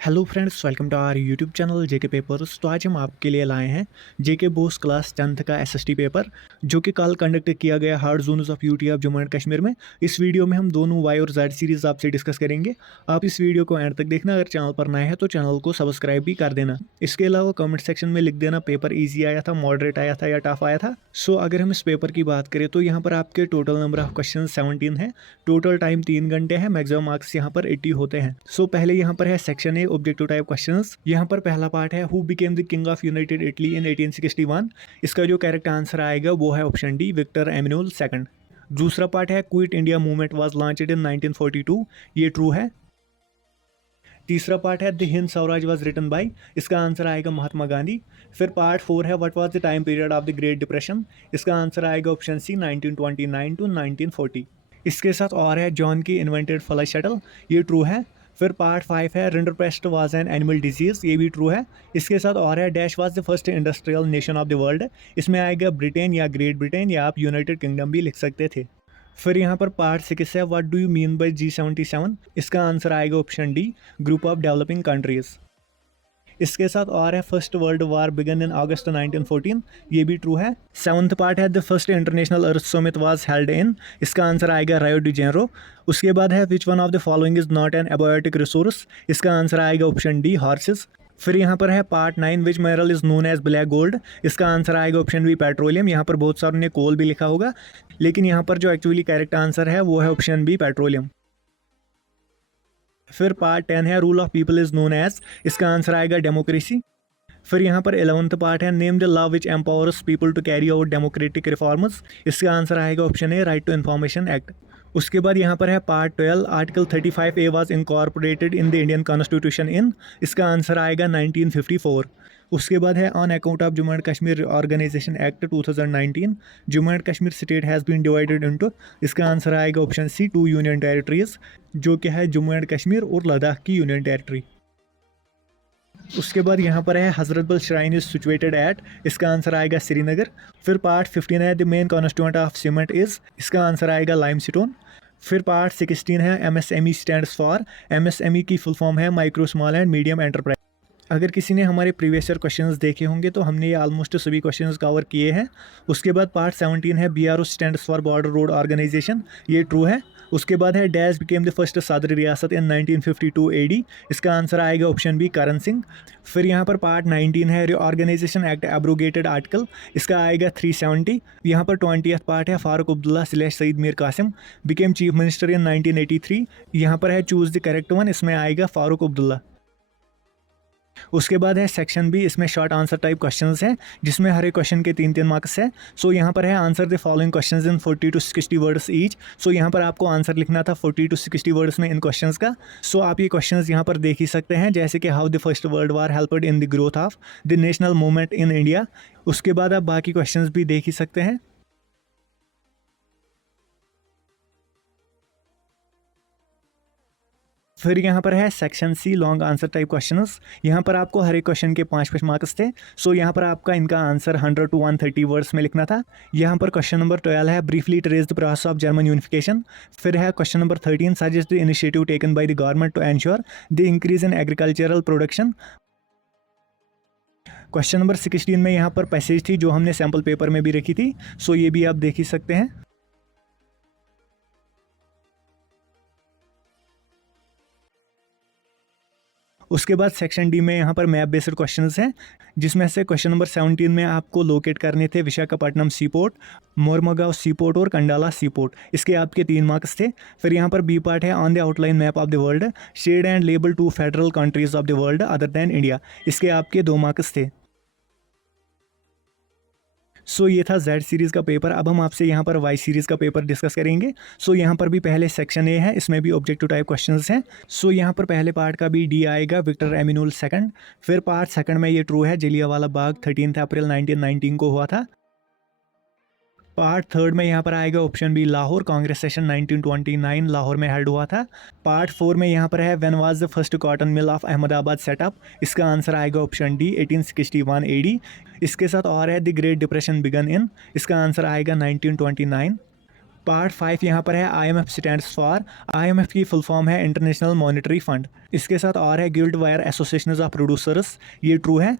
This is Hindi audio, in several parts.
Hello friends, welcome to our YouTube channel JK papers. तो आज हम आपके लिए लाए हैं जेके बोस क्लास 10th का एसएसटी पेपर, जो कि कल कंडक्ट किया गया hard zones of UT of Jammu and Kashmir में। इस वीडियो में हम दोनों वाई और जेड सीरीज आपसे डिस्कस करेंगे। आप इस वीडियो को एंड तक देखना। अगर चैनल पर नए हैं तो चैनल को सब्सक्राइब भी कर देना। इसके अलावा कमेंट सेक्शन में लिख देना पेपर ईजी आया था, मॉडरेट आया था या टफ आया था। सो अगर हम इस पेपर की बात करें तो यहाँ पर आपके टोटल नंबर ऑफ क्वेश्चन 17 है। टोटल टाइम 3 घंटे है। मैक्सिमम मार्क्स यहाँ पर 80 होते हैं। सो पहले यहाँ पर है section A, objective type questions. यहाँ पर पहला पार्ट है, who became the king of united Italy in 1861। इसका जो करेक्ट आंसर आएगा वो है option D, Victor Emmanuel second. दूसरा पार्ट है, Quit India movement was launched in 1942। ये ट्रू है। तीसरा पार्ट है, the Hind Swaraj was written by. इसका आंसर आएगा महात्मा गांधी। फिर पार्ट 4 है, what was the time period of the great depression. इसका आंसर आएगा ऑप्शन सी, 1929 टू 1940। इसके साथ और है, जॉन की इन्वेंटेड फ्लाई शटल। ये ट्रू है। फिर पार्ट 5 है, rinderpest was an animal disease. ये भी ट्रू है। इसके साथ और है, dash was the first industrial nation of the world. इसमें आएगा ब्रिटेन या ग्रेट ब्रिटेन, या आप यूनाइटेड किंगडम भी लिख सकते थे। फिर यहाँ पर पार्ट 6 है, what do you mean by G77। इसका आंसर आएगा option D, group of developing countries. इसके साथ और है, फर्स्ट वर्ल्ड वार बिगन इन अगस्त 1914। ये भी ट्रू है। सेवंथ पार्ट है, the first international earth summit was held in. इसका आंसर आएगा रायो डी जेनेरो। उसके बाद है, which one of the following is not an abiotic resource. इसका आंसर आएगा ऑप्शन डी, हॉर्सेस। फिर यहाँ पर है part 9, which mineral is known as black gold. इसका आंसर आएगा ऑप्शन बी, पेट्रोलियम। यहाँ पर बहुत सारों ने कोल भी लिखा होगा, लेकिन यहाँ पर जो एक्चुअली करेक्ट आंसर है वो है ऑप्शन बी, पेट्रोलियम। फिर पार्ट 10 है, rule of people is known as. इसका आंसर आएगा डेमोक्रेसी। फिर यहाँ पर 11th पार्ट है, name the law which empowers people to carry out democratic reforms. इसका आंसर आएगा option A, right to information act. उसके बाद यहाँ पर है part 12, article 35A was incorporated in the Indian constitution in. इसका आंसर आएगा 1954। उसके बाद है, on account of Jammu and Kashmir organisation act 2019 Jammu and Kashmir state has been divided into. इसका आंसर आएगा ऑप्शन सी, 2 यूनियन टेरिटरीज, जो कि है जम्मू एंड कश्मीर और लद्दाख की यूनियन टेरिटरी। उसके बाद यहाँ पर है, Hazratbal shrine is situated at. इसका आंसर आएगा श्रीनगर। फिर पार्ट 15 है, the main constituent of cement is. इसका आंसर आएगा लाइमस्टोन। फिर पार्ट 16 है, MSME स्टैंड्स फॉर। MSME की फुल फॉर्म है micro small and medium enterprise. अगर किसी ने हमारे प्रीवियस ईयर क्वेश्चंस देखे होंगे तो हमने ये ऑलमोस्ट सभी क्वेश्चंस कवर किए हैं। उसके बाद पार्ट 17 है, BRO stands for border road organisation. ये ट्रू है। उसके बाद है, डैश बिकेम द फर्स्ट सदर रियासत इन 1952 AD। इसका आंसर आएगा ऑप्शन बी, करण सिंह। फिर यहाँ पर पार्ट 19 है, ऑर्गेनाइजेशन एक्ट एब्रोगेटेड आर्टिकल। इसका आएगा 370। यहाँ पर 20th पार्ट है, Farooq Abdullah / Syed Mir Qasim became chief minister in 1983। यहाँ पर है, चूज द करेक्ट वन। इसमें आएगा फारूक अब्दुल्ला। उसके बाद है सेक्शन बी, इसमें शॉर्ट आंसर टाइप क्वेश्चंस हैं, जिसमें हर एक क्वेश्चन के 3-3 मार्क्स है। सो यहाँ पर है, answer the following questions in 40 to 60 words each. So यहाँ पर आपको आंसर लिखना था 40 to 60 वर्ड्स में इन क्वेश्चंस का। सो आप ये क्वेश्चंस यहाँ पर देख ही सकते हैं, जैसे कि how the first world war helped in the growth of the national movement in India. उसके बाद आप बाकी क्वेश्चंस भी देख ही सकते हैं। फिर यहाँ पर है section C, long answer type questions. यहाँ पर आपको हर एक क्वेश्चन के 5-5 मार्क्स थे। सो यहाँ पर आपका इनका आंसर 100 to 130 वर्ड्स में लिखना था। यहाँ पर क्वेश्चन नंबर 12 है, briefly trace the process of German unification. फिर है question number 13, suggest the initiative taken by the government to ensure the increase in agricultural production. Question number 16 में यहाँ पर पैसेज थी जो हमने सैम्पल पेपर में भी रखी थी। सो ये भी आप देख ही सकते हैं। उसके बाद सेक्शन डी में यहाँ पर मैप बेस्ड क्वेश्चंस हैं, जिसमें से क्वेश्चन नंबर 17 में आपको लोकेट करने थे विशाखापट्टनम सी पोर्ट, मोरमुगांव सी पोर्ट और कंडाला सी पोर्ट। इसके आपके 3 मार्क्स थे। फिर यहाँ पर बी पार्ट है, on the outline map of the world shade and label 2 federal countries of the world other than India. इसके आपके 2 मार्क्स थे। सो ये था जेड सीरीज़ का पेपर। अब हम आपसे यहाँ पर वाई सीरीज़ का पेपर डिस्कस करेंगे। सो यहाँ पर भी पहले सेक्शन ए है, इसमें भी ऑब्जेक्टिव टाइप क्वेश्चंस हैं। सो यहाँ पर पहले पार्ट का भी डी आएगा, विक्टर एमैनुअल सेकंड। फिर पार्ट सेकंड में ये ट्रू है, जलियांवाला बाग 13 अप्रैल 1919 को हुआ था। पार्ट थर्ड में यहाँ पर आएगा option B, Lahore, Congress session 1929 Lahore में हेल्ड हुआ था। पार्ट 4 में यहाँ पर है, when was the first cotton mill of Ahmedabad setup. इसका आंसर आएगा ऑप्शन डी, 1861 AD। इसके साथ और है, द ग्रेट डिप्रेशन बिगन इन। इसका आंसर आएगा 1929। पार्ट 5 यहाँ पर है IMF स्टैंड्स फॉर। IMF की फुल फॉर्म है इंटरनेशनल मॉनेटरी फंड। इसके साथ और है guild wire association of producers, ये ट्रू है।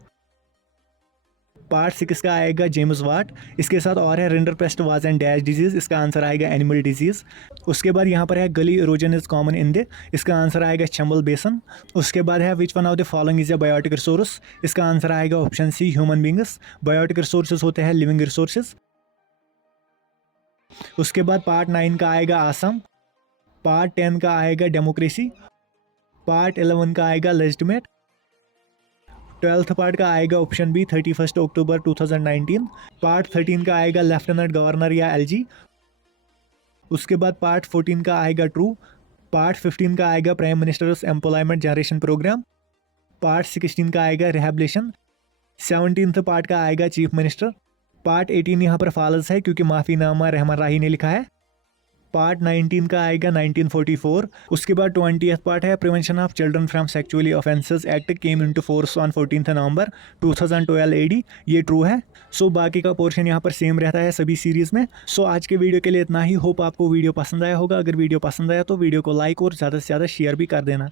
पार्ट 6 का आएगा जेम्स वाट। इसके साथ और है rinderpest was and dash disease, इसका आंसर आएगा एनिमल डिजीज। उसके बाद यहाँ पर है गली erosion is common in the, इसका आंसर आएगा चंबल बेसन। उसके बाद है which one of the following is a biotic resource, इसका आंसर आएगा option C human beings. Biotic resources होते हैं लिविंग रिसोर्सेज। उसके बाद पार्ट 9 का आएगा आसम। पार्ट 10 का आएगा डेमोक्रेसी। पार्ट 11 का आएगा लेजिटिमेट। 12th पार्ट का आएगा ऑप्शन बी 31 अक्टूबर 2019। पार्ट 13 का आएगा लेफ्टिनेंट गवर्नर या एलजी। उसके बाद पार्ट 14 का आएगा ट्रू। पार्ट 15 का आएगा prime minister's employment generation programme. Part 16 का आएगा रिहेबिलिटेशन। 17th पार्ट का आएगा चीफ मिनिस्टर। पार्ट 18 यहाँ पर फॉल्स है क्योंकि माफ़ीनामा रहमान राही ने लिखा है। पार्ट 19 का आएगा 1944। उसके बाद 20th पार्ट है prevention of children from sexually offences act came into force on 14 November 2012 AD, ये ट्रू है। सो बाकी का पोर्शन यहाँ पर सेम रहता है सभी सीरीज़ में। सो आज के वीडियो के लिए इतना ही। होप आपको वीडियो पसंद आया होगा। अगर वीडियो पसंद आया तो वीडियो को लाइक और ज़्यादा से ज़्यादा शेयर भी कर देना।